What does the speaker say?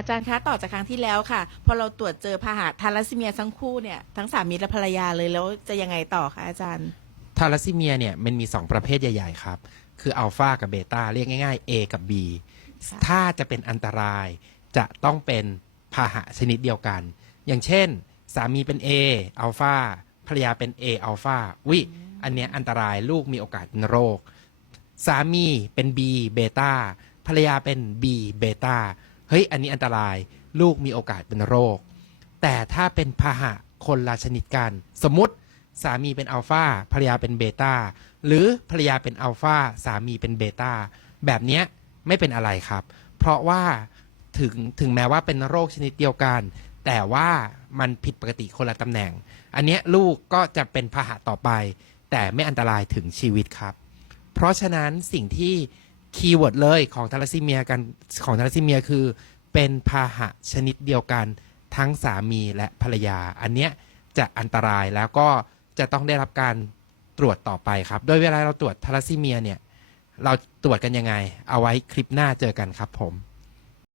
อาจารย์คะต่อจากครั้งที่แล้วค่ะ พอเราตรวจเจอพาหะทาลัสซีเมียทั้งคู่เนี่ยทั้งสามีและภรรยาเลยแล้วจะยังไงต่อคะอาจารย์ ทาลัสซีเมียเนี่ยมันมี 2 ประเภทใหญ่ ๆ ครับ คืออัลฟากับเบต้าเรียกง่ายๆ A กับ B ค่ะ ถ้าจะเป็นอันตรายจะต้องเป็นพาหะชนิดเดียวกัน อย่างเช่น สามีเป็น A อัลฟาภรรยาเป็น A อัลฟาวิอันเนี้ยอันตรายลูกมีโอกาสเป็นโรค สามีเป็น B เบต้าภรรยาเป็น B เบต้า เฮ้ยอันนี้อันตรายลูกมีโอกาสเป็นโรค แต่ถ้าเป็นพาหะคนละชนิดกัน สมมติสามีเป็นอัลฟาภรรยาเป็นเบต้าหรือภรรยาเป็นอัลฟาสามีเป็นเบต้าแบบเนี้ยไม่เป็นอะไรครับ เพราะว่าถึงถึงแม้ว่าเป็นโรคชนิดเดียวกัน แต่ว่ามันผิดปกติคนละตำแหน่ง อันเนี้ยลูกก็จะเป็นพาหะต่อไป แต่ไม่อันตรายถึงชีวิตครับ เพราะฉะนั้นสิ่งที่ คีย์เวิร์ดเลยของทาลัสซีเมียกันของทาลัสซีเมียคือเป็นพาหะชนิดเดียวกันทั้งสามีและภรรยา อันเนี้ยจะอันตรายแล้วก็จะต้องได้รับการตรวจต่อไปครับ โดยเวลาเราตรวจทาลัสซีเมียเนี่ย เราตรวจกันยังไง เอาไว้คลิปหน้าเจอกันครับผม